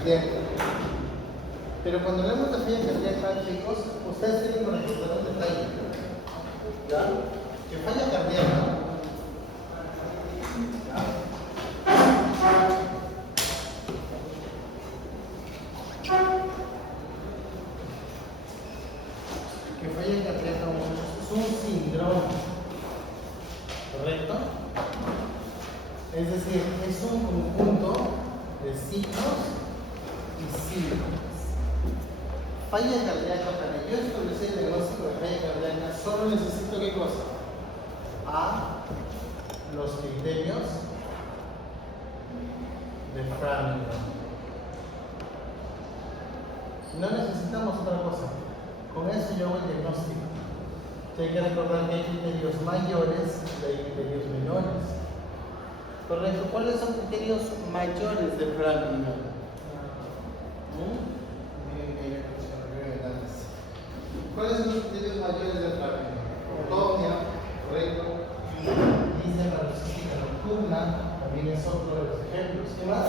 cardíaca. Pero cuando hablamos de falla cardíaca, chicos, ustedes tienen que recordar un detalle. ¿Ya? Que falla cardíaca. ¿Ya? Que falla cardíaca, muchachos, es un síndrome. ¿Correcto? Es decir, es un conjunto de signos y síntomas. Falla cardíaca, para yo establecer el diagnóstico de falla cardíaca, solo necesito ¿qué cosa? A los criterios de Framingham. No necesitamos otra cosa. Con eso yo hago el diagnóstico. Hay que recordar que hay criterios mayores y hay criterios menores. Correcto. ¿Cuáles son criterios mayores de Framingham? ¿Cuáles son los criterios mayores de Framingham? Ortonia, correcto. Dice paroxística nocturna, también es otro de los ejemplos. ¿Qué más?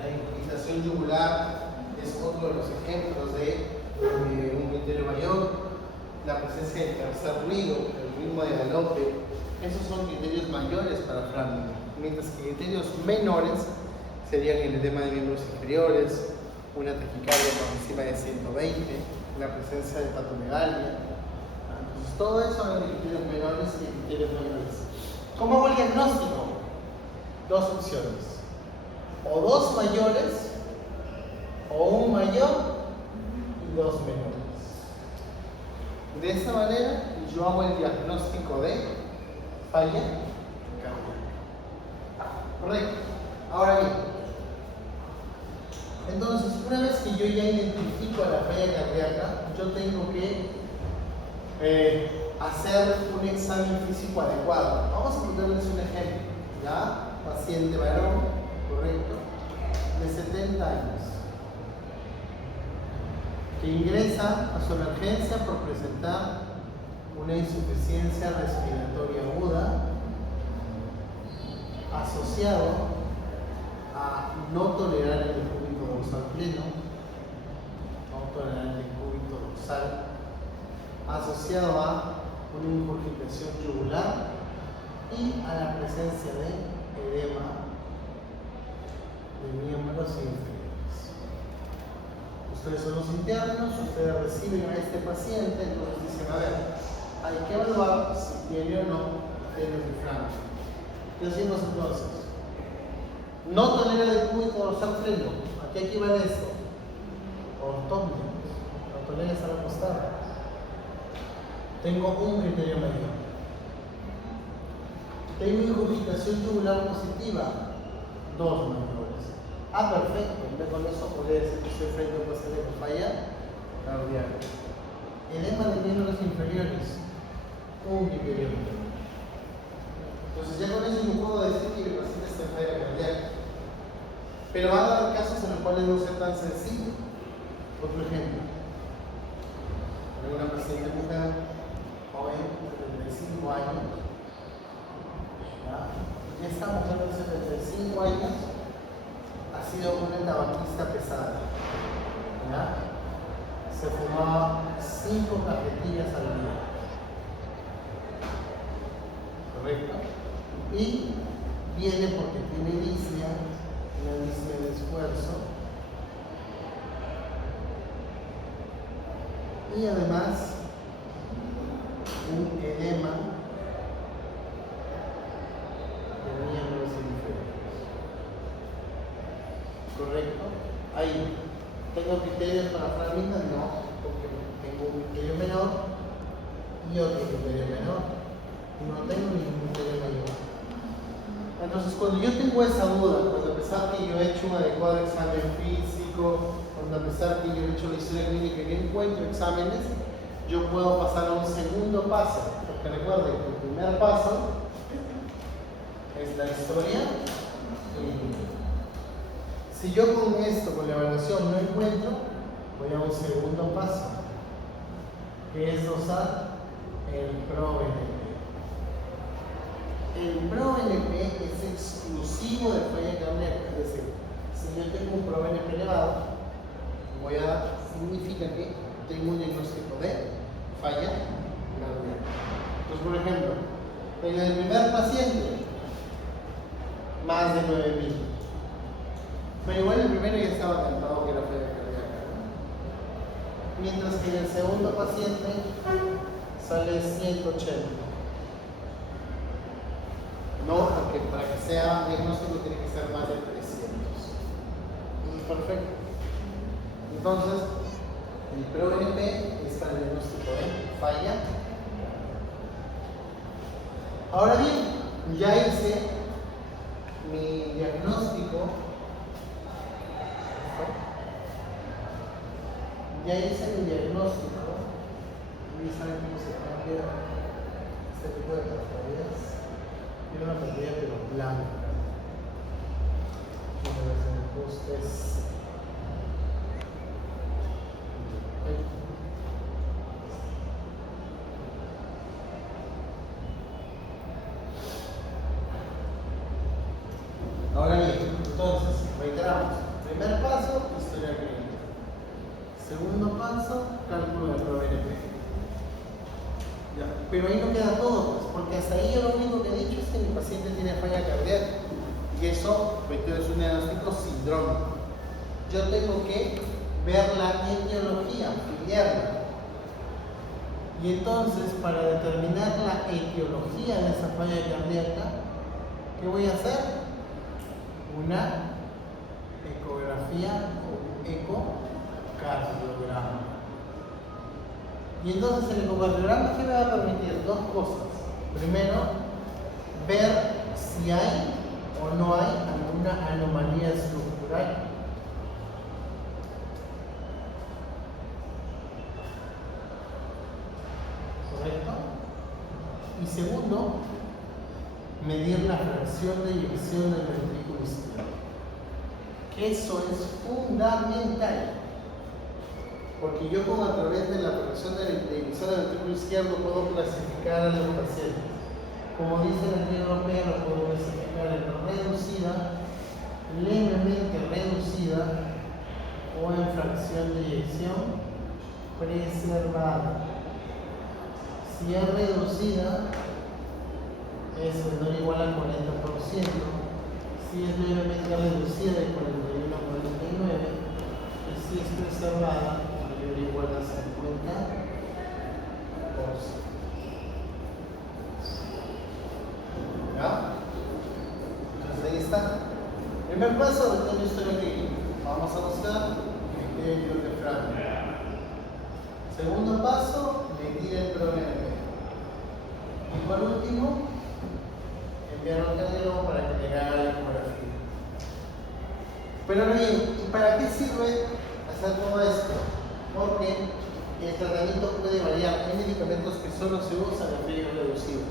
La irritación yugular es otro de los ejemplos de un criterio mayor. La presencia del tercer ruido, el ritmo de galope, esos son criterios mayores para Framingham. Mientras que criterios menores serían el edema de miembros inferiores, una taquicardia por encima de 120, la presencia de patomegalia. Entonces, todo eso son criterios menores y criterios mayores. ¿Cómo hago el diagnóstico? Dos opciones: o dos mayores, o un mayor y dos menores. De esta manera, yo hago el diagnóstico de falla cardíaca. Correcto. Ahora bien, entonces, una vez que yo ya identifico a la falla cardíaca, yo tengo que hacer un examen físico adecuado. Vamos a ponerles un ejemplo. ¿Ya? Paciente varón, correcto, de 70 años, que ingresa a su emergencia por presentar una insuficiencia respiratoria aguda asociado a no tolerar el decúbito dorsal pleno, no tolerar el decúbito dorsal, asociado a una ingurgitación yugular y a la presencia de edema de miembros inferiores. Ustedes son los internos, ustedes reciben a este paciente, entonces dicen, a ver, hay que evaluar si tiene o no criterios de Framingham. ¿Qué decimos entonces? No tolera el decúbito dorsal pleno. ¿A qué equivale esto? Ortomia. No tolera estar acostada. Tengo un criterio mayor. Tengo ingurgitación yugular positiva. Dos mayores. Perfecto. Ya con eso podría decir que estoy frente a un paciente con falla cardíaca. Edema de miembros inferiores. Un criterio mayor. Entonces ya con eso yo puedo decir que el paciente está en falla cardíaca. Pero van a haber casos en los cuales no sea tan sencillo. Otro ejemplo. Tengo una paciente mujer, joven, de 75 años. Y esta mujer de 75 años ha sido una tabaquista pesada. ¿Ya? Se fumaba 5 cajetillas al día. ¿Correcto? Y viene porque tiene disnea, una disnea de esfuerzo, y además un edema de miembros inferiores. ¿Correcto? Ahí, ¿tengo criterios para Framingham? No, porque tengo un criterio menor y otro criterio menor. No tengo ningún criterio mayor. Entonces, cuando yo tengo esa duda, cuando a pesar que yo he hecho un adecuado examen físico, cuando a pesar que yo he hecho la historia clínica y que encuentro exámenes, yo puedo pasar a un segundo paso. Porque recuerden que el primer paso es la historia clínica. Si yo con esto, con la evaluación, no encuentro, voy a un segundo paso, que es dosar el PRO-BNP. El PRO-BNP es exclusivo de falla cardíaca, es decir, Si yo tengo un ProBNP elevado, significa que tengo un diagnóstico de falla cardíaca. Entonces, por ejemplo, en el primer paciente, más de 9.000. Pero igual el primero ya estaba cantado que era falla cardíaca, ¿no? Mientras que en el segundo paciente sale 180. No, porque para que sea diagnóstico tiene que ser más de 300. Perfecto. Entonces, el ProBNP es para el diagnóstico de falla. Ahora bien, ya hice mi diagnóstico. Ya hice mi diagnóstico. Y saben cómo se cambia este tipo de pantallas. Tiene una pantalla pero blanca. Y la versión de ajustes. Ahora bien, entonces, reiteramos. Primer paso, historia clínica. Segundo paso, cálculo de ProBNP. Ya. Pero ahí no queda todo, pues, porque hasta ahí yo lo único que he dicho es que mi paciente tiene falla cardíaca. Y eso, es un diagnóstico sindrómico. Yo tengo que ver la etiología, filiarla. Y entonces, para determinar la etiología de esa falla cardíaca, ¿qué voy a hacer? Una ecografía o ecocardiograma. Y entonces el ecocardiograma, ¿qué me va a permitir? Dos cosas. Primero, ver si hay o no hay alguna anomalía estructural. ¿Correcto? Y segundo, medir la fracción de eyección del ventrículo izquierdo. Que eso es fundamental. Porque yo a través de la fracción de eyección del ventrículo izquierdo puedo clasificar a los pacientes. Como dice la Unión Europea, lo puedo clasificar en reducida, levemente reducida o en fracción de eyección preservada. Si es reducida, es menor o igual al 40%. Si es levemente reducida, de 41 a 49. Y si es preservada, mayor o igual a 50%. ¿Ya? Entonces ahí está. Primer paso, retengo historia clínica. Vamos a buscar criterio de Frank. Segundo paso, medir el ProBNP. Y por último, enviar a un cardiólogo para que le haga la ecografía. Pero ahora bien, ¿y para qué sirve hacer todo esto? Porque el tratamiento puede variar. Hay medicamentos que solo se usan en falla reducida.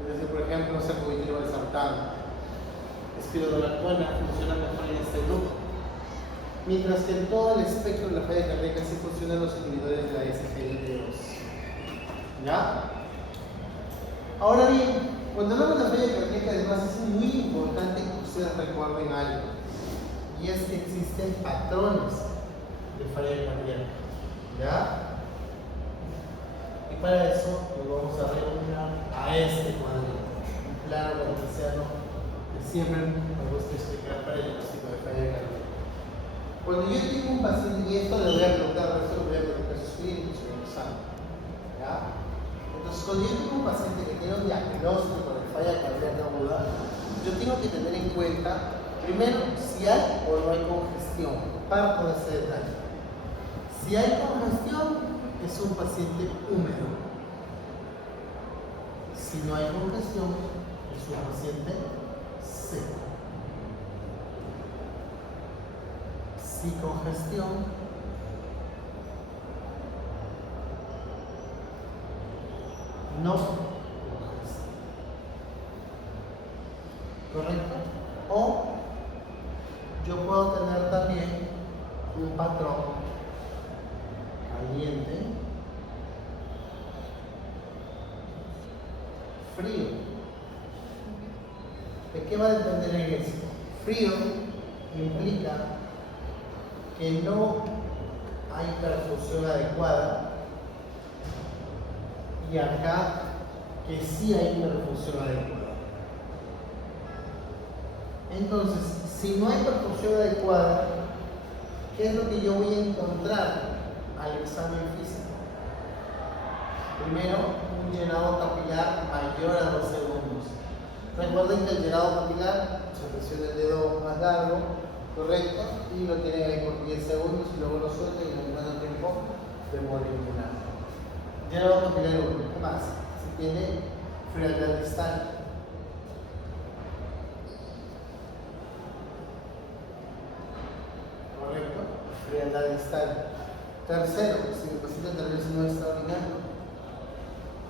Es decir, por ejemplo, sacubitril valsartán, espironolactona funciona mejor en este grupo. Mientras que en todo el espectro de la falla cardíaca sí funcionan los inhibidores de la SGLT2. ¿Ya? Ahora bien, cuando hablamos de falla cardíaca, además es muy importante que ustedes recuerden algo. Y es que existen patrones de falla cardíaca. ¿Ya? Y para eso nos vamos a reunir a este cuadro, un plano cartesiano que siempre me gusta explicar para el diagnóstico de falla cardíaca. Cuando yo tengo un paciente, y esto le voy a preguntar, esto le voy a preguntar a sus clínicos en el examen. ¿Ya? Entonces, cuando yo tengo un paciente que tiene un diagnóstico de falla cardíaca aguda, yo tengo que tener en cuenta, primero, si hay o no hay congestión. Parto de ese detalle. Si hay congestión, es un paciente húmedo. Si no hay congestión, es un paciente seco. Si congestión, no congestión. ¿Correcto? O yo puedo tener también un patrón caliente, frío. ¿De qué va a depender en eso? Frío implica que no hay perfusión adecuada y acá que sí hay perfusión adecuada. Entonces, si no hay perfusión adecuada, ¿qué es lo que yo voy a encontrar al examen físico? Primero, un llenado capilar mayor a 2 segundos. Recuerden que el llenado capilar se presiona el dedo más largo, correcto, y lo tienen ahí por 10 segundos y luego lo sueltan y en cuánto tiempo demora en llenar. Llenado capilar 1. ¿Qué más? Si tiene frialdad distal. Correcto, frialdad distal. Tercero, si el paciente tal vez no está orinando,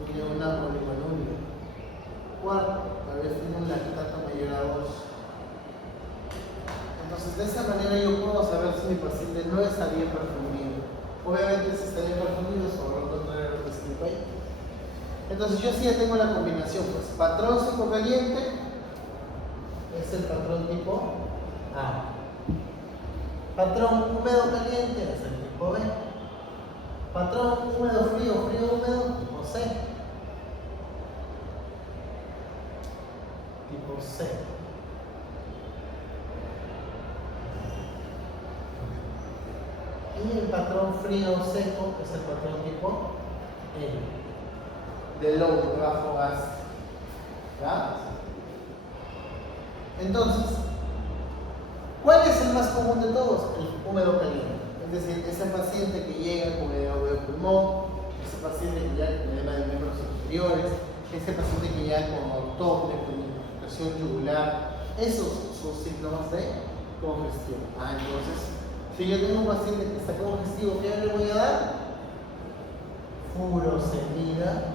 tiene una oligonuria. Cuarto, tal vez tiene un lactato mayor a 2. Entonces, de esa manera yo puedo saber si mi paciente no está bien perfundido. Obviamente, si está bien perfundido, sobre lo contrario lo que escrito ahí. Entonces, yo sí ya tengo la combinación, pues, patrón seco caliente es el patrón tipo A. Patrón húmedo caliente es el tipo B. Patrón húmedo frío, frío húmedo, tipo C. Tipo C. Y el patrón frío seco es el patrón tipo L. De low, de bajo gas. ¿Ya? Entonces, ¿cuál es el más común de todos? El húmedo caliente. Es decir, ese paciente que llega con edema de pulmón, ese paciente que llega con edema de miembros superiores, ese paciente que llega con ortogne, con infiltración yugular, esos son síntomas de congestión. Entonces, si yo tengo un paciente que está congestivo, ¿qué le voy a dar? Furosemida.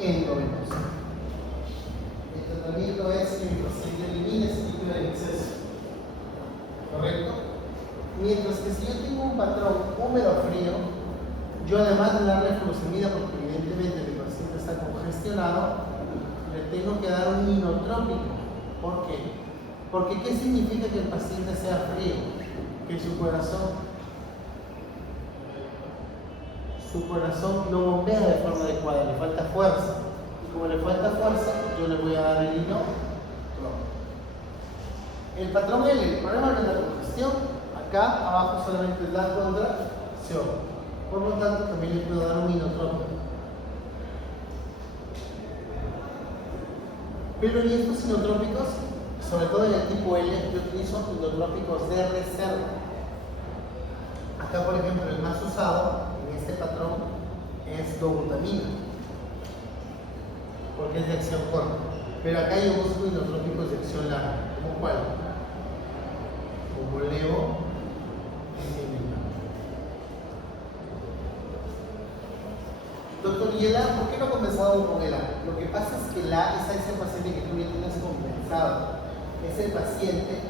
Endovenosa. El tratamiento es que el paciente elimine ese líquido en exceso. ¿Correcto? Mientras que si yo tengo un patrón húmedo-frío, yo además de darle furosemida, porque evidentemente mi paciente está congestionado, le tengo que dar un inotrópico. ¿Por qué? Porque ¿qué significa que el paciente sea frío? Que su corazón no bombea de forma adecuada, le falta fuerza. Y como le falta fuerza, yo le voy a dar el inotrópico. El patrón L, el problema de la congestión, acá abajo solamente es la contracción. Por lo tanto, también le puedo dar un inotrópico. Pero en estos inotrópicos, sobre todo en el tipo L, yo utilizo inotrópicos de reserva. Acá, por ejemplo, el más usado en este patrón es dobutamina, porque es de acción corta. Pero acá yo busco inotrópicos de acción larga. ¿Como cuál? Como levo y cimetona. Doctor, ¿y el A? ¿Por qué no ha comenzado con el A? Lo que pasa es que el A es a ese paciente que tú ya tienes compensado. Es el paciente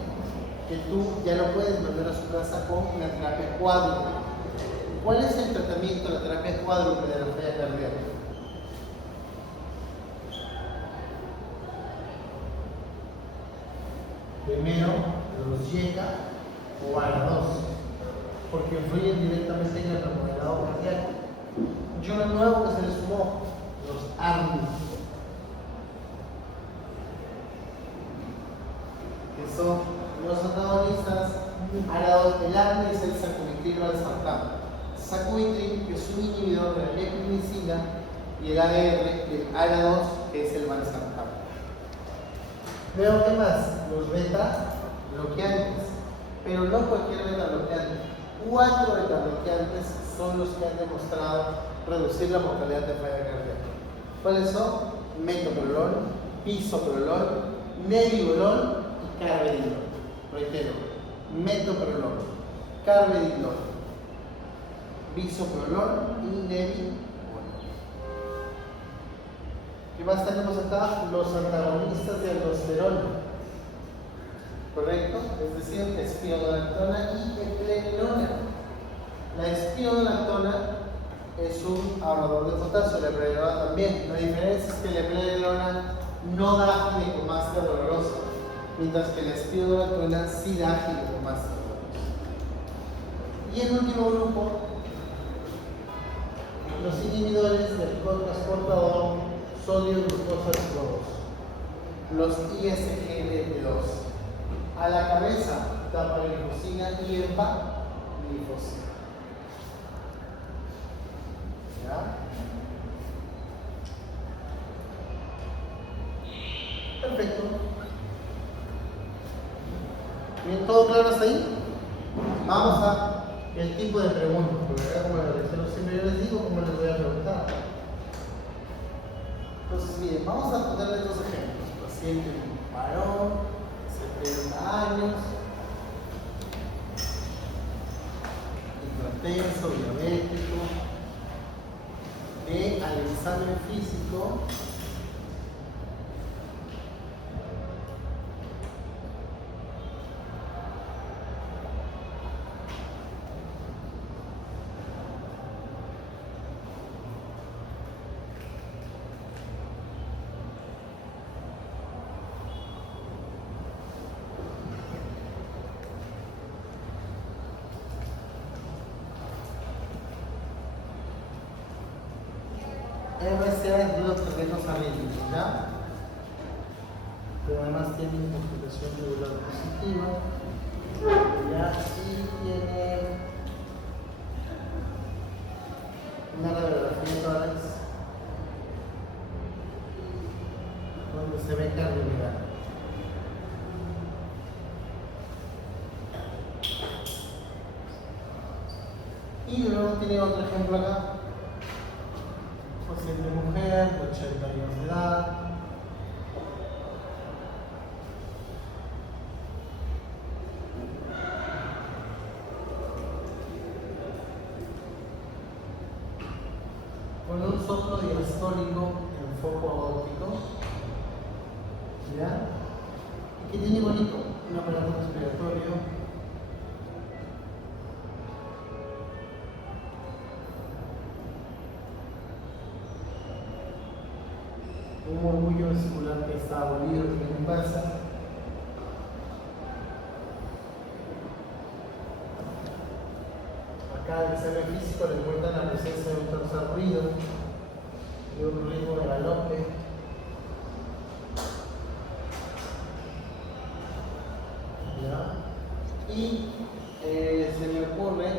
que tú ya no puedes mandar a su casa con una terapia cuádruple. ¿Cuál es el tratamiento de la terapia cuádruple de la falla cardíaca? Primero, los YECA o ARA2, porque influyen directamente en el remodelado cardíaco. Y uno nuevo que se le sumó, los ARNI, que son los antagonistas. El ARNI es el sacubitril o aspartamo. Sacubitril, que es un inhibidor de la leptinicina, y el AR, el ARA2, que es el valsartano. Veo que más, los beta bloqueantes, pero no cualquier beta bloqueante. 4 beta bloqueantes son los que han demostrado reducir la mortalidad de falla cardíaca. ¿Cuáles son? Metoprolol, bisoprolol, nebivolol y carvedilol. Reitero, metoprolol, carvedilol, bisoprolol y nebivolol. ¿Qué más tenemos acá? Los antagonistas de aldosterona, ¿correcto? Es decir, espironolactona y eplerenona. La espironolactona es un ahorrador de potasio, la eplenolona también. La diferencia es que la eplenolona no da ginecomastia dolorosa, mientras que la espironolactona sí da ginecomastia dolorosa. Y el último grupo, los inhibidores del cotransportador sodio-glucosa 2, los ISGLT2. A la cabeza, dapaglifosina y empaglifosina. ¿Ya? Perfecto. ¿Bien? ¿Todo claro hasta ahí? Vamos a el tipo de preguntas, porque acá como les reitero siempre yo les digo cómo les voy a preguntar. Entonces, miren, vamos a ponerles dos ejemplos. Paciente varón, 70 años, hipertenso, diabético, ve al examen físico. RCA es de los terrenos arrítmicos, ¿ya? Pero además tiene interpretación regular positiva, ¿ya? Y tiene una radiografía de tórax donde se ve cardiomigal. Y luego tiene otro ejemplo acá. Paciente mujer de 80 años de edad. Con un soplo diastólico en foco óptico. ¿Ya? Y que tiene bonito un aparato respiratorio. Un murmullo vesicular que está abolido en inversa. Acá el examen físico le encuentra la presencia de un tercer ruido y un ritmo de galope. ¿Ya? Y se me ocurre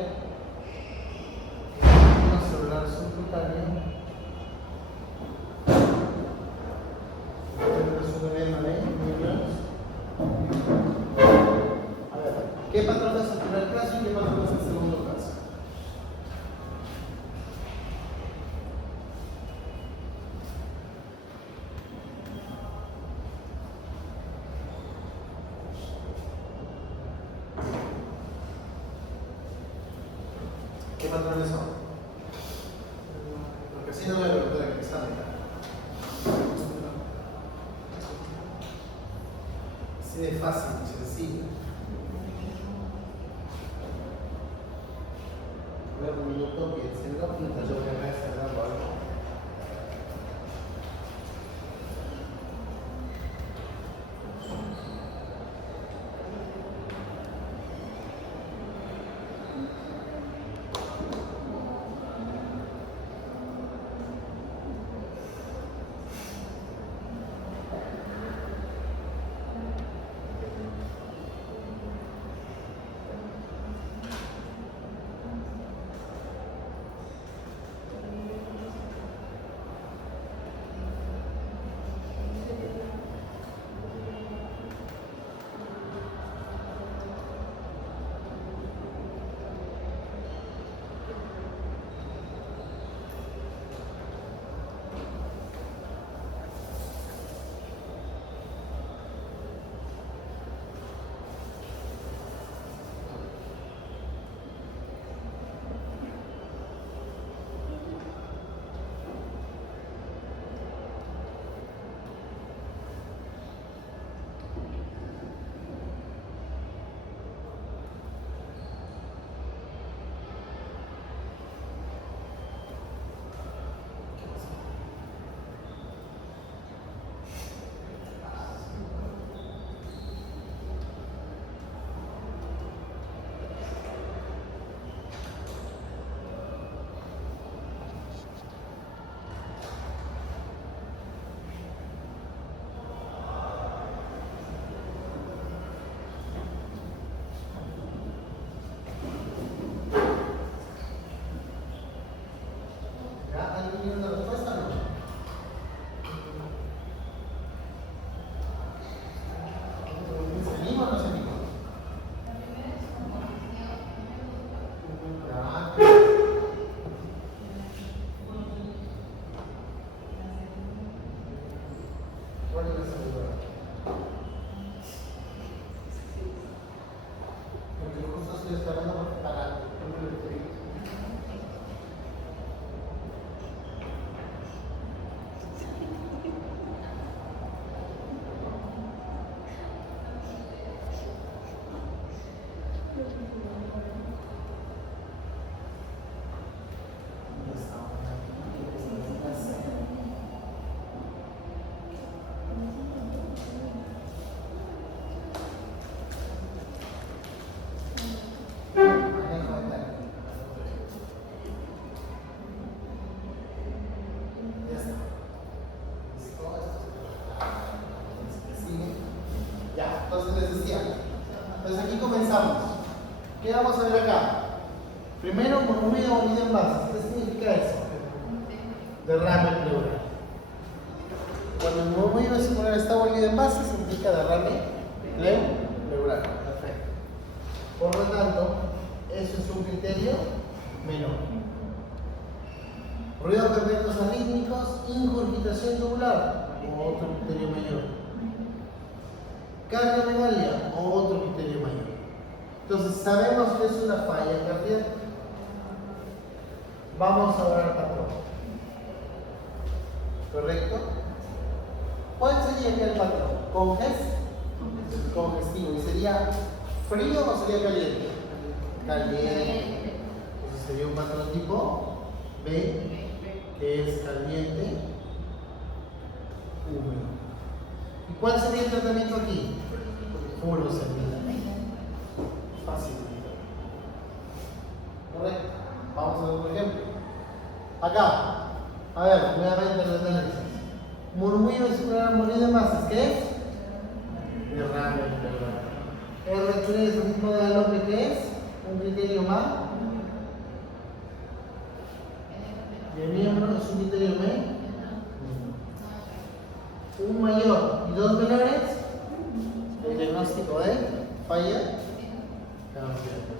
un celular subcutáneo. A ver, ¿qué patrón es el primer caso y qué patrón es el segundo caso? ¿Qué patrones son? Porque así no me lo pregunto en el examen. Así de fácil, sencillo. A ver, un minuto, piénsenlo, mientras yo voy a ver cerrando algo. Entonces les decía. Entonces aquí comenzamos. ¿Qué vamos a ver acá? Primero, murmullo bolido en bases. ¿Qué significa eso? Derrame pleural. Cuando el murmullo vesicular está bolido en bases, significa derrame pleural. Perfecto. Por lo tanto, eso es un criterio menor. Ruidos cardíacos arrítmicos, ingurgitación yugular, otro criterio mayor. Cardiomegalia, otro criterio mayor. Entonces, sabemos que es una falla cardíaca. Vamos a ver el patrón. ¿Correcto? ¿Cuál sería acá el patrón? Congestivo. ¿Y sería frío o sería caliente? Caliente. Entonces sería un patrón tipo B, que es caliente, húmedo. ¿Y cuál sería el tratamiento aquí? Furosemida. Fácil. Correcto. Vamos a ver un ejemplo. Acá. A ver, nuevamente el análisis. Murmullo vesicular bolido en bases. ¿Qué es? Derrame pleural. El retroceso de Galope, ¿qué es? Un criterio más. Y el miembro es un criterio menor. Un mayor y dos menores. El diagnóstico de falla cardíaca.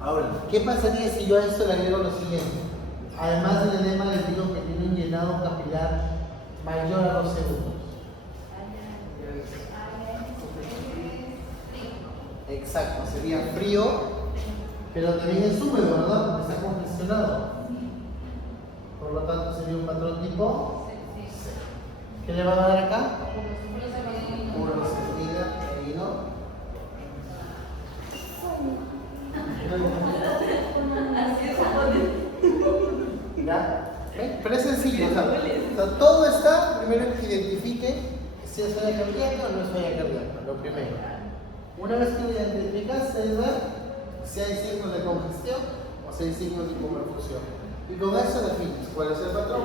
Ahora, ¿qué pasaría si yo a esto le agrego lo siguiente? Además del edema, les digo que tiene un llenado capilar mayor a 2 segundos. Exacto, sería frío, pero también es húmedo, ¿verdad? Porque está congestionado. Por lo tanto, sería un patrón tipo C. ¿Qué le van a dar acá? Furosemida, ¿no? ¿Ya? Pero es sencillo, o sea, todo está, primero que identifique si es falla cardíaca o no es falla cardíaca, lo primero. Una vez que lo identificaste, es ver si hay signos de congestión o si hay signos de hipoperfusión. Y con eso defines cuál es el patrón.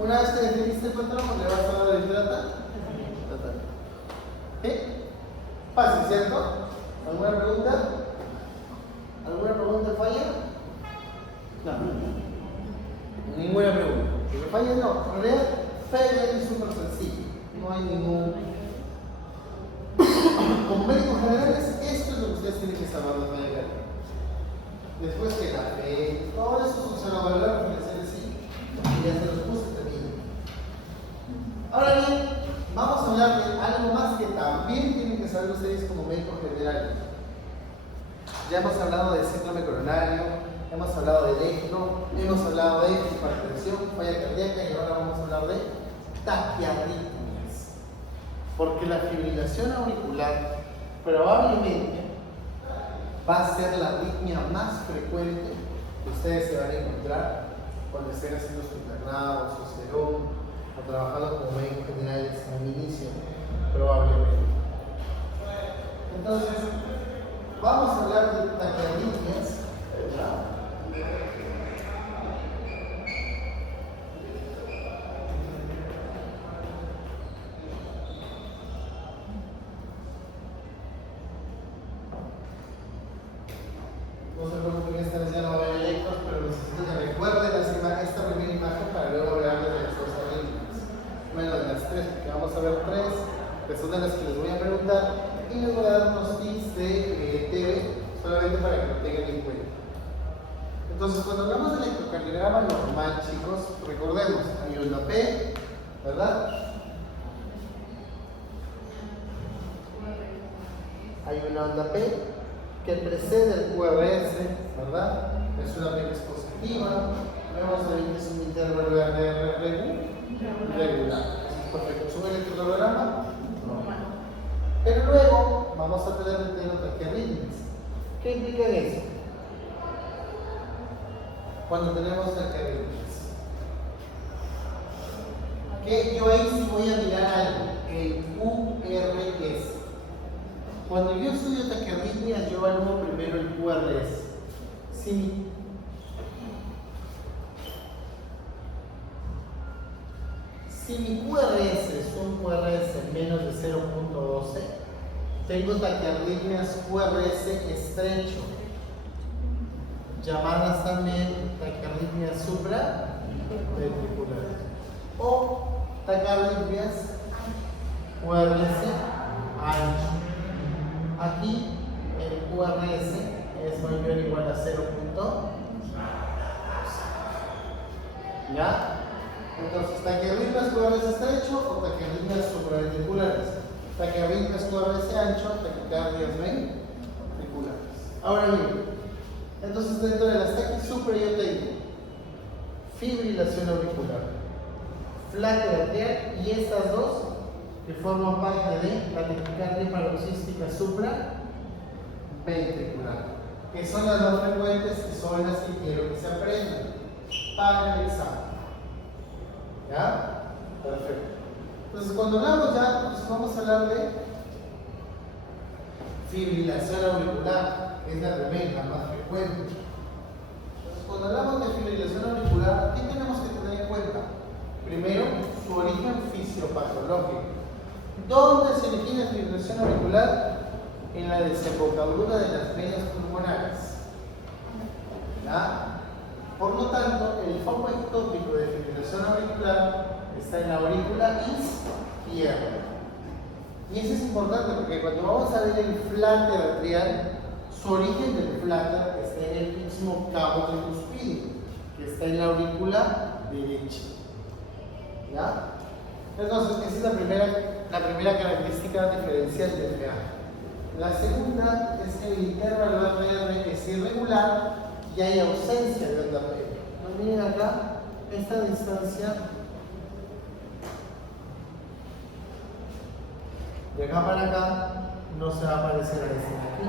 Una vez que definiste el patrón, le vas a dar el tratamiento. ¿Sí? Fácil, ¿cierto? ¿Alguna pregunta? ¿Alguna pregunta falla? No. Ninguna pregunta. Porque falla no. En realidad, falla es súper sencillo. No hay ningún. Con médicos generales, esto es lo que ustedes tienen que saber de falla cardíaca. Después que la fe, todo eso se lo va a valorar porque se sí. Y ya se los puse también. Ahora bien, vamos a hablar de algo más que también tienen que saber ustedes como médicos generales. Ya hemos hablado de síndrome coronario, hemos hablado de electro, hemos hablado de hipertensión, falla cardíaca y ahora vamos a hablar de taquiarritmias. Porque la fibrilación auricular probablemente va a ser la arritmia más frecuente que ustedes se van a encontrar cuando estén haciendo su internado, su serón o trabajando como médicos generales en el inicio, probablemente. Entonces, vamos a hablar de taquiarritmias. No se preocupen, esta vez ya no va a haber electros, pero necesito que recuerden esta primera imagen para luego hablarles de las dos arritmias. Bueno, de las tres, porque vamos a ver tres, que son de las que les voy a preguntar, y les voy a dar unos tips de TV, solamente para que lo tengan en cuenta. Entonces, cuando hablamos del electrocardiograma normal, chicos, recordemos, hay onda P, ¿verdad? Hay una onda P que precede el QRS, ¿verdad? Es una P que es positiva. Vemos ahí que es un intervalo de ADR regular. Perfecto. ¿Sube el electrocardiograma? No. Pero luego vamos a tener el tema de taquiarritmias. ¿Qué implica eso? Cuando tenemos taquiarritmias. Que yo ahí sí voy a mirar algo, el QRS. Cuando yo estudio taquiarritmias, yo evalúo primero el QRS. Si mi QRS son QRS menos de 0.12, tengo taquiarritmias QRS estrecho, llamadas también taquiarritmias supraventriculares, o taquiarritmias QRS ancho. Aquí el QRS es mayor o igual a 0.12. ¿Ya? Entonces, taquiarritmias QRS estrecho o taquiarritmias supraventriculares. Taquiarritmias QRS ancho, taquicardias ventriculares. Ahora bien, entonces dentro de las taquis supra yo tengo fibrilación auricular, flaqueo atrial y estas dos que forman parte de la taquicardia paroxística supraventricular, que son las más frecuentes y son las que quiero que se aprendan para el examen. ¿Ya? Perfecto. Entonces, cuando hablamos ya, pues vamos a hablar de fibrilación auricular, que es la primera, más frecuente. Entonces, cuando hablamos de fibrilación auricular, ¿qué tenemos que tener en cuenta? Primero, su origen fisiopatológico. ¿Dónde se origina la fibrilación auricular? En la desembocadura de las venas pulmonares. ¿Ya? Por lo tanto, el foco ectópico de fibrilación auricular está en la aurícula izquierda. Y eso es importante porque cuando vamos a ver el fláter atrial, su origen del fláter está en el mismo cabo tricuspídico, que está en la aurícula derecha. ¿Ya? Entonces, esa es la primera característica diferencial del FA. La segunda es que el intervalo RR es irregular y hay ausencia de onda previa. Miren acá, esta distancia de acá para acá no se va a parecer a este de aquí.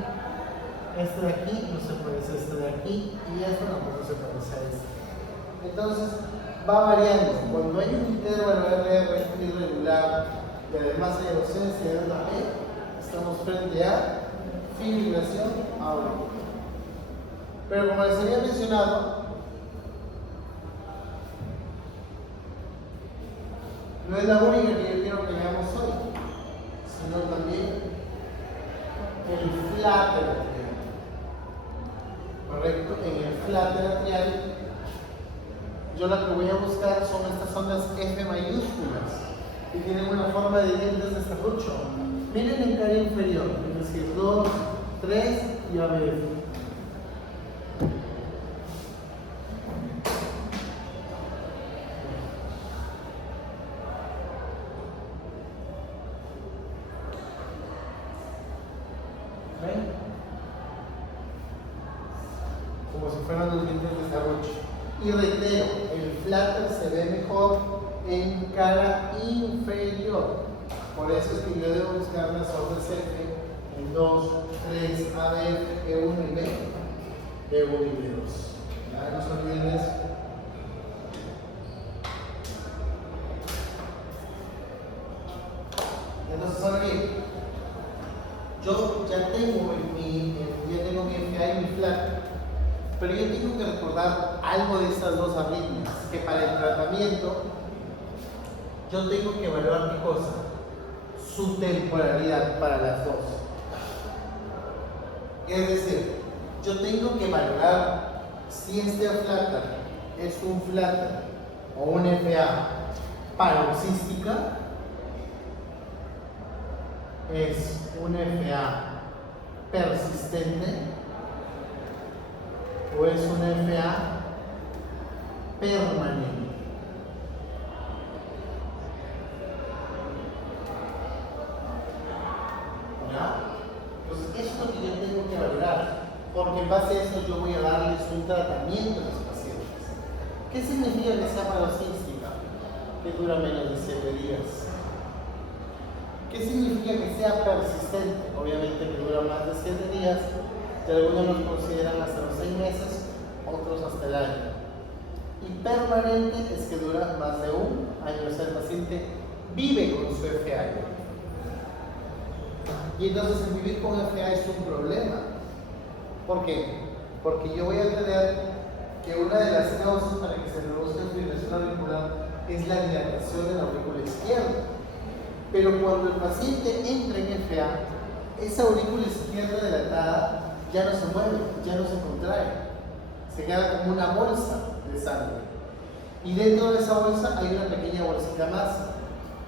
Este de aquí no se parece a este de aquí y esto tampoco se parece a este. Entonces va variando. Cuando hay un intervalo RR irregular y además hay ausencia de onda P, estamos frente a fibrilación auricular. Pero como les había mencionado, no es la única que yo quiero que veamos hoy, sino también el fláter atrial. ¿Correcto? En el fláter atrial, yo lo que voy a buscar son estas ondas F mayúsculas y tienen una forma de dientes de serrucho. Miren en cara inferior, es decir, 2, 3 y ABF. Como si fueran los dientes de serrucho. Y reitero, el fláter se ve mejor en cara inferior. Por eso es que yo debo buscar las ondas F en 2, 3, ABF, E1 y B, E1 y B2. Ya no se olviden de eso. Entonces, ahora bien, yo ya tengo mi FA y mi fláter. Pero yo tengo que recordar algo de estas dos arritmias, que para el tratamiento yo tengo que evaluar qué cosa, su temporalidad para las dos. Es decir, yo tengo que valorar si este fláter es un fláter o un FA paroxística, es un FA persistente, o es un FA permanente. ¿Ya? Entonces, eso es lo que yo tengo que valorar, porque en base a eso yo voy a darles un tratamiento a los pacientes. ¿Qué significa que sea paroxística? Que dura menos de 7 días. ¿Qué significa que sea persistente? Obviamente que dura más de 7 días. Que algunos los consideran hasta los 6 meses, otros hasta el año. Y permanente es que dura más de un año, o sea, el paciente vive con su FA. Y entonces el vivir con FA es un problema. ¿Por qué? Porque yo voy a tener que una de las causas para que se produzca fibrilación auricular es la dilatación de la aurícula izquierda. pero cuando el paciente entra en FA, esa aurícula izquierda dilatada ya no se mueve, ya no se contrae, se queda como una bolsa de sangre. Y dentro de esa bolsa hay una pequeña bolsita más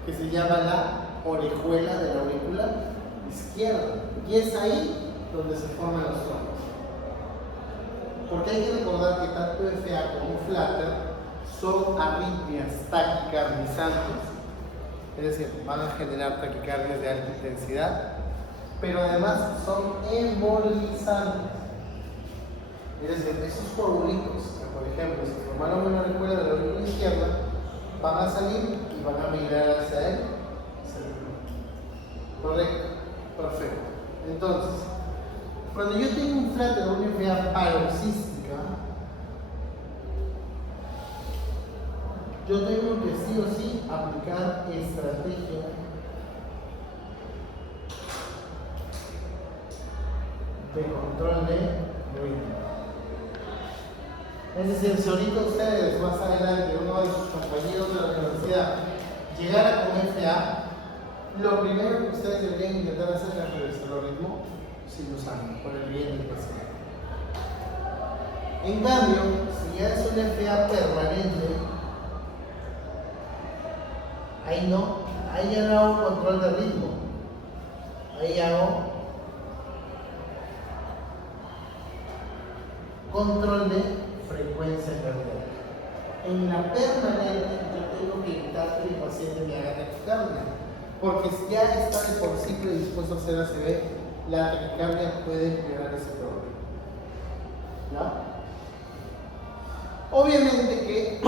que se llama la orejuela de la aurícula izquierda. Y es ahí donde se forman los trombos. Porque hay que recordar que tanto FA como flutter son arritmias taquicardizantes. Es decir, van a generar taquicardias de alta intensidad, pero además son embolizantes. Es decir, esos coágulos, que por ejemplo, si formaron una orejuela de la aurícula izquierda, van a salir y van a migrar hacia el cerebro. ¿Correcto? Perfecto. Entonces, cuando yo tengo un flutter o una FA paroxística, yo tengo que sí o sí aplicar estrategia de control de ruido. Es decir, si ahorita ustedes, más adelante, uno de sus compañeros de la universidad llegara con FA, lo primero que ustedes deberían intentar hacer es reducir el ritmo sinusal, por el bien del paciente. En cambio, si ya es una FA permanente, ahí no, ahí ya no hago control de ritmo, ahí hago control de frecuencia cardíaca. En la permanente yo tengo que evitar que el paciente me haga taquicardia, porque si ya está de por sí predispuesto a hacer ACV, la taquicardia puede empeorar ese problema. ¿Ya? Obviamente que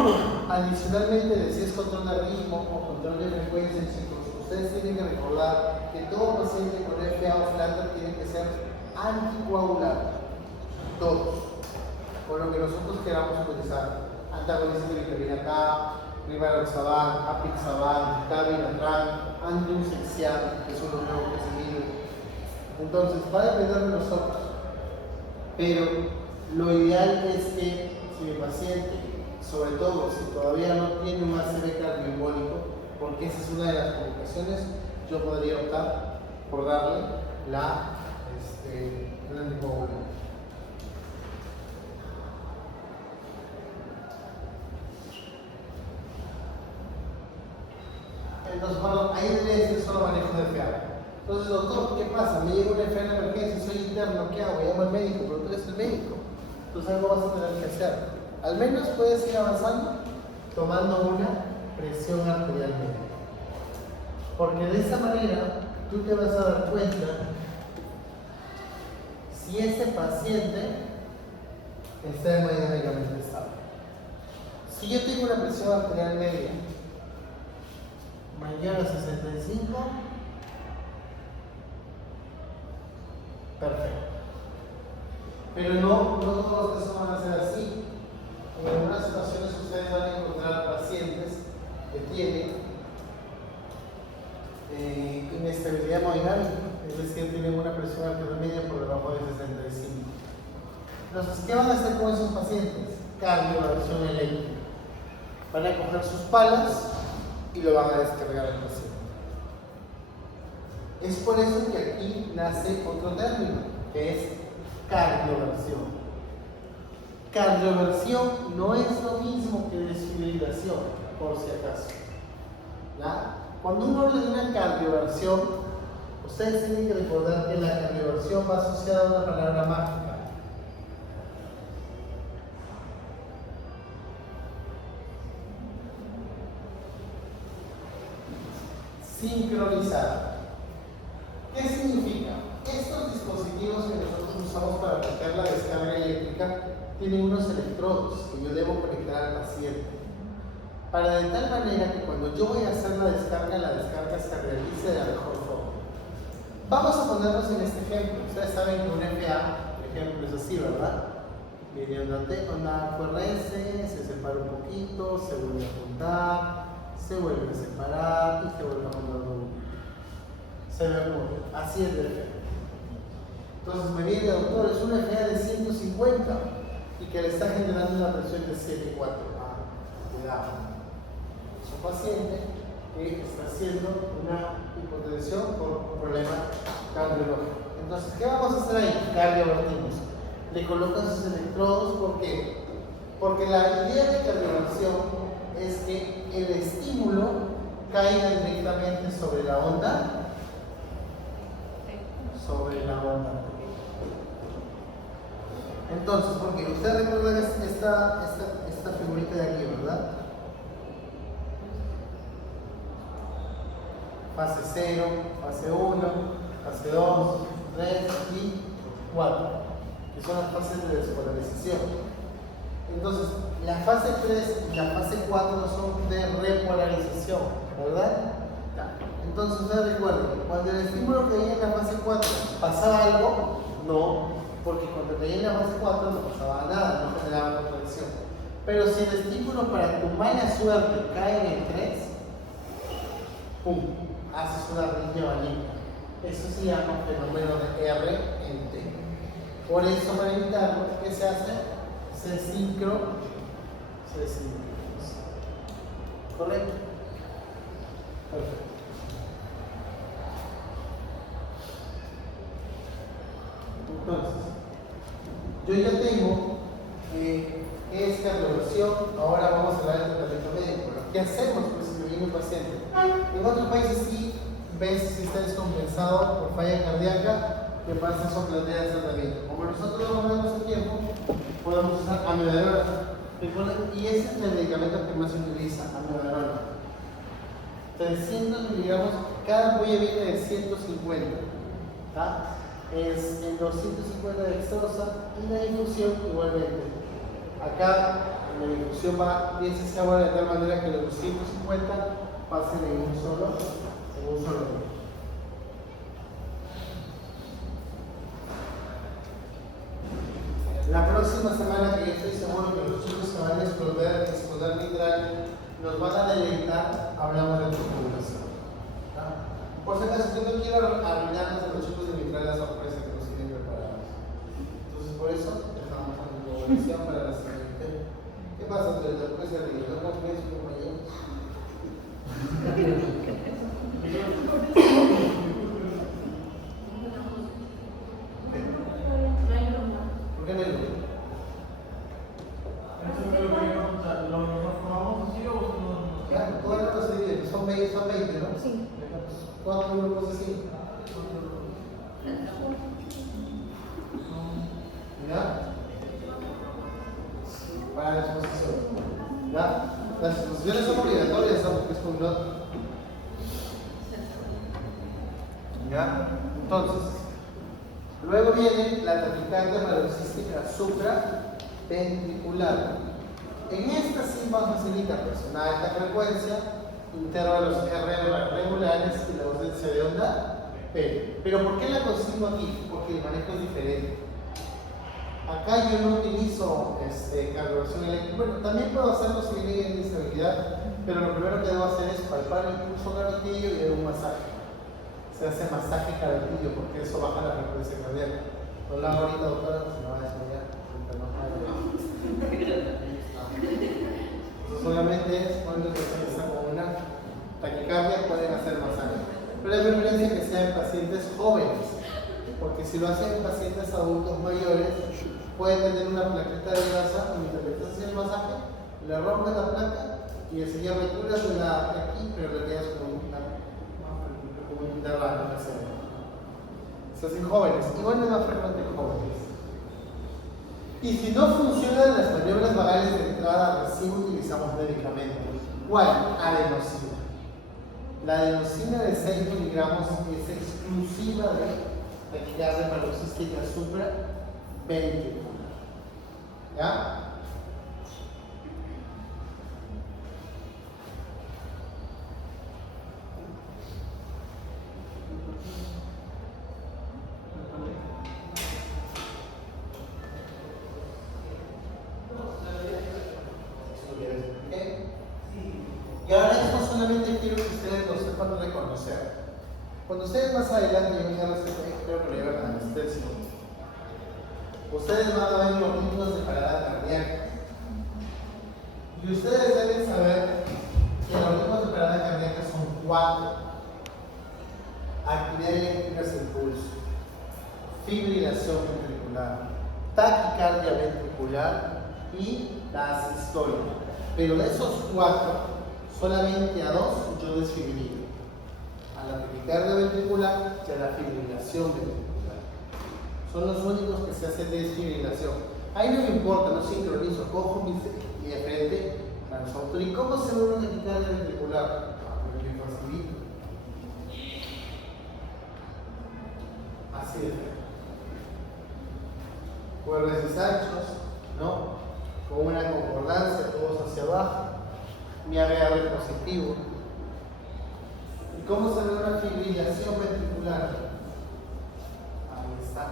adicionalmente de si es control de ritmo o control de frecuencia, chicos, ustedes tienen que recordar que todo paciente con FA o flutter tiene que ser anticoagulado, todos, por lo que nosotros queramos utilizar antagonistas de vitamina K, rivaroxaban, apixaban, gavilatran, androsexian, que son los nuevos que se miden. Entonces va a depender de nosotros, pero lo ideal es que si mi paciente, sobre todo si todavía no tiene un ACV cardioembólico, porque esa es una de las complicaciones, yo podría optar por darle el anticoagulante. Entonces, bueno, ahí debería ser solo manejo de FA. Entonces, doctor, ¿qué pasa? Me llega una FA en emergencia, soy interno, ¿qué hago? Llamo al médico, pero tú eres el médico. Entonces algo vas a tener que hacer. Al menos puedes ir avanzando tomando una presión arterial media. Porque de esa manera tú te vas a dar cuenta si ese paciente está hemodinámicamente estable. Si yo tengo una presión arterial media mayor a 65, perfecto. Pero no todos los casos van a ser así. En algunas situaciones ustedes van a encontrar pacientes que tienen inestabilidad hemodinámica, es decir, tienen una presión arterial media por debajo de 65. Entonces, ¿qué van a hacer con esos pacientes? Cardioversión eléctrica. Van a coger sus palas y lo van a descargar al paciente. Es por eso que aquí nace otro término, que es cardioversión. Cardioversión no es lo mismo que desfibrilación, por si acaso. ¿Ya? Cuando uno habla de una cardioversión, ustedes tienen que recordar que la cardioversión va asociada a una palabra mágica. Sincronizada. ¿Qué significa? Estos dispositivos que nosotros usamos para aplicar la descarga eléctrica tienen unos electrodos que yo debo conectar al paciente, para de tal manera que cuando yo voy a hacer la descarga se realice de la mejor forma. Vamos a ponernos en este ejemplo. Ustedes saben que un FA, por ejemplo, es así, ¿verdad? Viene una QRS, se separa un poquito, se vuelve a juntar, se vuelve a separar y se vuelve a juntar un poquito. Se ve como, así es el FA. Entonces me viene el doctor, es una FA de 150 y que le está generando una presión de 7,4. Cuidado. Su paciente que está haciendo una hipotensión por un problema cardiológico. Entonces, ¿qué vamos a hacer ahí? Cardiovertimos. Le colocan sus electrodos, ¿por qué? Porque la idea de cardioversión es que el estímulo caiga directamente sobre la onda. Entonces, porque ustedes recuerdan esta figurita de aquí, ¿verdad? Fase 0, fase 1, fase 2, 3 y 4, que son las fases de despolarización. Entonces, la fase 3 y la fase 4 son de repolarización, ¿verdad? Entonces, ustedes recuerden, cuando el estímulo caía en la fase 4, ¿pasaba algo? No, porque cuando caía en la fase 4 no pasaba nada, no generaba contracción. Pero si el estímulo para tu mala suerte cae en el 3, ¡pum!, haces una línea maligna. Eso se llama fenómeno de R en T. Por eso, para evitarlo, ¿qué se hace? Se sincroniza. ¿Correcto? Perfecto. Entonces, yo ya tengo qué es cardioversión. Ahora vamos a hablar del tratamiento médico. ¿Qué hacemos pues, si me viene un paciente? En otros países sí ves si está descompensado por falla cardíaca, que pasa sopladera de tratamiento. Como nosotros no tenemos el tiempo, podemos usar amiodarona. Y ese es el medicamento que más se utiliza, amiodarona. 300 miligramos, cada ampolla viene de 150. ¿Tá? Es en 250 de dextrosa y la infusión igualmente. Acá la infusión va bien se ahora de tal manera que los 250 pasen en un solo día. La próxima semana, que yo estoy seguro que los chicos que van a explotar mitral nos van a deleitar, hablamos de circulación. Por si acaso, yo no quiero arruinarles a los chicos de mitral la sorpresa que nos tienen preparados. Entonces, por eso, dejamos una programación para la siguiente. ¿Qué pasa? ¿Te puedes arreglar? ¿No confías en tu compañero? ¿Por qué no hay luz? Ya, todas las cosas son 20, ¿no? Sí. ¿Cuántos grupos así? ¿Ya? Para la exposición. ¿Ya? Las exposiciones son obligatorias, ¿no? Porque es con nota. ¿Ya? Entonces, luego viene la taquicardia paroxística supraventricular. En esta sí más facilita, pues, una alta frecuencia, intervalos R regulares y la ausencia de onda P. Pero ¿por qué la consigo aquí? Porque el manejo es diferente. Acá yo no utilizo cardioversión eléctrica. Bueno, también puedo hacerlo si viene en inestabilidad, pero lo primero que debo hacer es palpar el pulso carotillo y dar un masaje. Se hace masaje carotillo porque eso baja la frecuencia cardíaca. No lo hago ahorita, doctora, se me va a desmayar. Solamente es cuando se empieza con una taquicardia, pueden hacer masaje. Pero hay preferencia que sea en pacientes jóvenes, porque si lo hacen en pacientes adultos mayores, pueden tener una plaqueta de grasa, mientras estás haciendo el masaje, le rompen la placa y enseguida retiras de la aquí, pero le quedas como un intervalo. Se hacen jóvenes, igual es más frecuente en jóvenes. Y si no funcionan las maniobras vagales de entrada, recién utilizamos medicamentos. ¿Cuál? Adenosina. La adenosina de 6 miligramos es exclusiva de taquicardia paroxística supraventricular. ¿Ya? Y ahora esto solamente quiero que ustedes lo sepan reconocer. Cuando ustedes más adelante lleguen a creo que lo llevan a anestesia, ustedes van a ver los ritmos de parada cardíaca. Y ustedes deben saber que los ritmos de parada cardíaca son 4. Actividad eléctrica sin pulso, fibrilación ventricular, taquicardia ventricular y la asistolia. Pero de esos 4, solamente a 2 yo desfibrilo. A la taquicardia ventricular y a la fibrilación ventricular. Son los únicos que se hace desfibrilación. Ahí no me importa, no sincronizo, cojo mi de frente, transautor. ¿Y cómo se ve una taquicardia ventricular? Porque facilito. Así de frente. Cuernos anchos, ¿no? Con una concordancia, todos hacia abajo. Mi ABR positivo. ¿Y cómo se ve una fibrilación ventricular? Ahí está.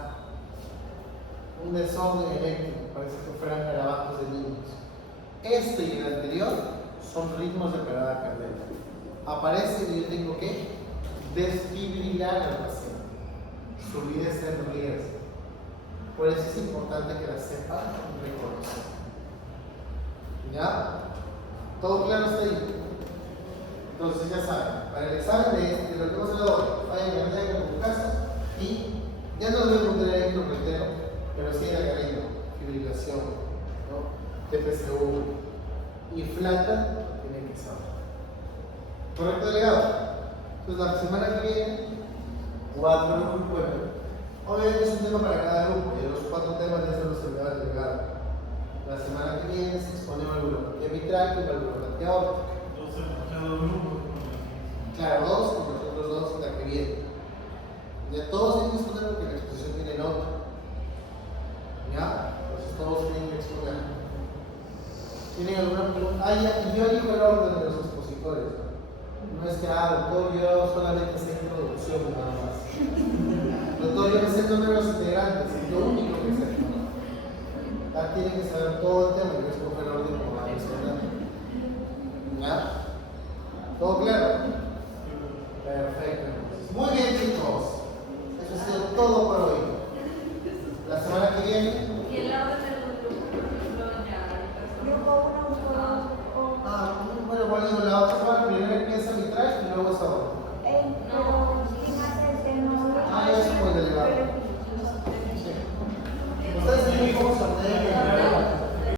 Un desorden eléctrico, parece que fueran garabatos de niños. Este y el anterior son ritmos de parada cardíaca. Aparece y yo tengo que desfibrilar al paciente. Subir ese riesgo. Por eso es importante que la sepa reconocer. ¿Ya? ¿Todo claro hasta ahí? Entonces ya saben, para el examen de lo que hemos hablado hoy, vayan a mañana con tu casa y ya no deben poner el reitero, pero sí el agarrido, fibrilación, ¿no? TPCU y flata, tienen que saber. ¿Correcto, delegado? Entonces la semana que viene, 4 grupos y pueblo. Obviamente es un tema para cada grupo, y los 4 temas ya se los enviaba el delegado. La semana que viene se expone valvulopatía mitral y valvulopatía aórtica. Entonces, cada grupo. Claro, 2 y nosotros 2 la que viene. Ya todos tienen que exponer porque la exposición tiene nota. ¿Ya? Entonces todos tienen que exponer. ¿Tienen alguna pregunta? Ah, ya, y yo digo el orden de los expositores. No es que, doctor, yo solamente sé introducción nada más. Doctor, yo me sé números integrantes, es lo único que sé. Tiene que saber todo el tema y yo escoger el orden como va a mencionar. ¿Ya? ¿Todo claro?